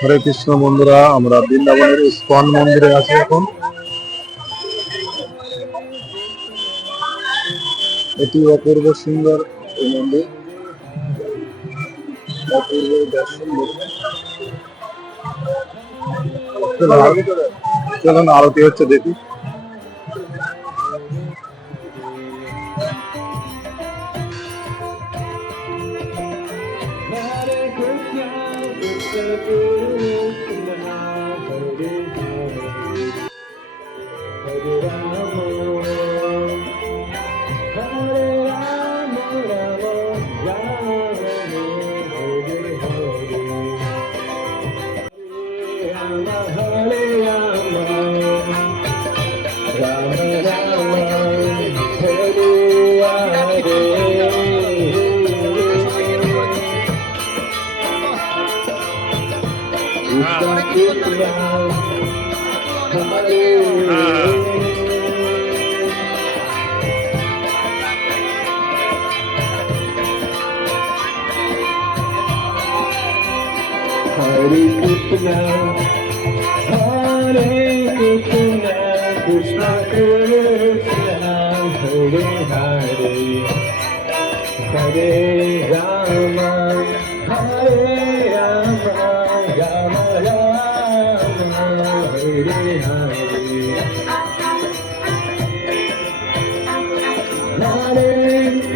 হরে কৃষ্ণ বন্ধুরা, আমরা বৃন্দাবনের ইস্কন মন্দিরে আছি এখন। এটি অপূর্ব সুন্দর এই মন্দির, অপূর্ব দর্শন। চলুন আরতি হচ্ছে দেখি। Hare Krishna, Hare Krishna, Krishna Krishna, Hare Hare, Hare Rama, Hare Rama, Rama Rama, Hare Hare, Hare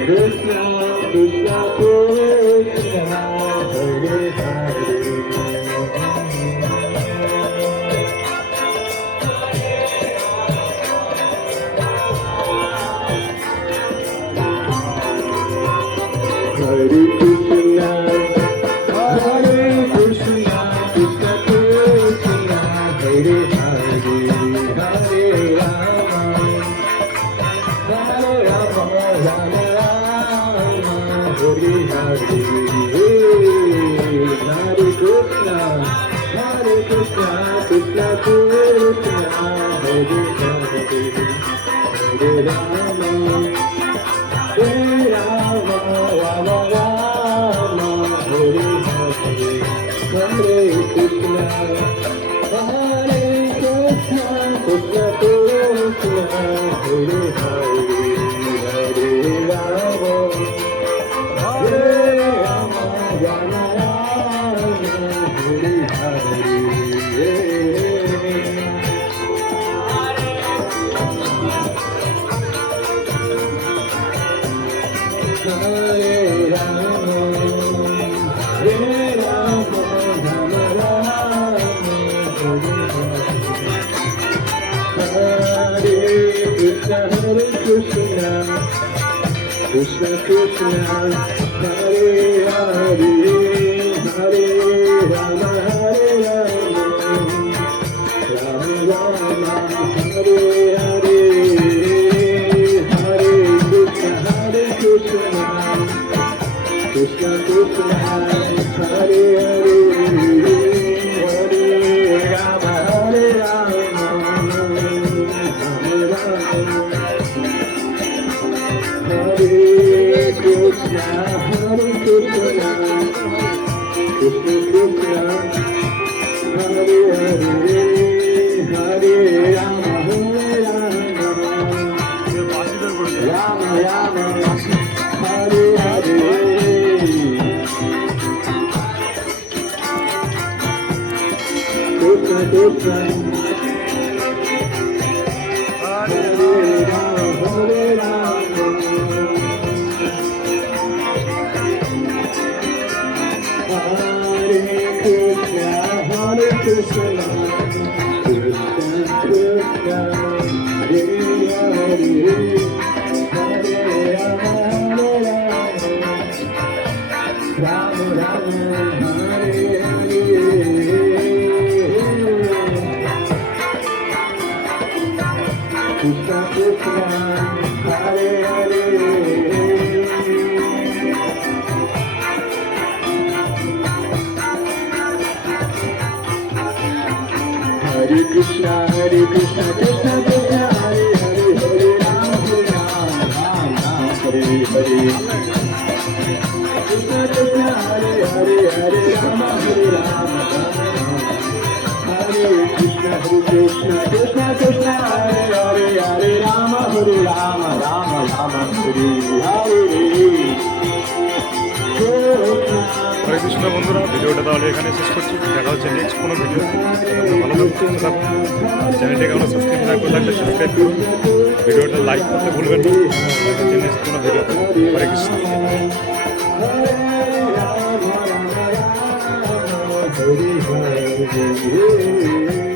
Krishna, Krishna Krishna, Hare Hare. Hare Krishna, Hare Krishna, Krishna Krishna, Hare Hare, Hare Rama, Hare Rama, Rama Rama, Hare Hare, Hare Krishna, Hare Krishna, Krishna Krishna, Hare Hare, Hare Rama, Hare Rama, Rama Rama, Hare Hare, Hare Krishna, Hare Krishna, Krishna Krishna, Hare Hare, Hare Rama, Hare Rama, Rama Rama, Hare Hare. Hare Rama, Hare Rama, Rama Rama, Hare Hare, Hare Krishna, Hare Krishna, Krishna Krishna, Hare Hare, Hare Rama, Hare Rama, Rama Rama, Hare Hare, Hare Krishna, Hare Krishna, Krishna Krishna, Hare Hare, Hare Rama, Hare Rama, Rama Rama, Hare Krishna, Hare Krishna, Krishna Krishna, Hare Hare, Hare Rama, Hare Rama, Rama Rama, Hare Hare. Krishna Krishna, Hare Rama, Hare Rama, Hare Krishna, Hare Krishna, Krishna Krishna, Hare Hare, Hare Rama, Hare Rama, Rama Rama, Hare Hare, Krishna Krishna, Hare Hare. Hare Krishna, Krishna Krishna, Hare Hare, Hare Rama, Rama Rama, Hare Hare. Krishna Krishna, Hare Hare, Hare Rama, Hare Rama. Krishna Krishna Krishna Hare Hare Hare Rama Rama Rama Hare Hare হরে কৃষ্ণ বন্ধুরা, ভিডিওটা তাহলে এখানে শেষ করছি। দেখা হচ্ছে next কোনো video. ভালো থাকুন, সুস্থ থাকুন। চ্যানেলটিকে আমরা সাবস্ক্রাইব না করে থাকলে সাবস্ক্রাইব করুন। ভিডিওটা লাইক করতে ভুলবেন না। দেখা হচ্ছে নেক্সট কোনো ভিডিওতে। হরে কৃষ্ণ। Hare Hare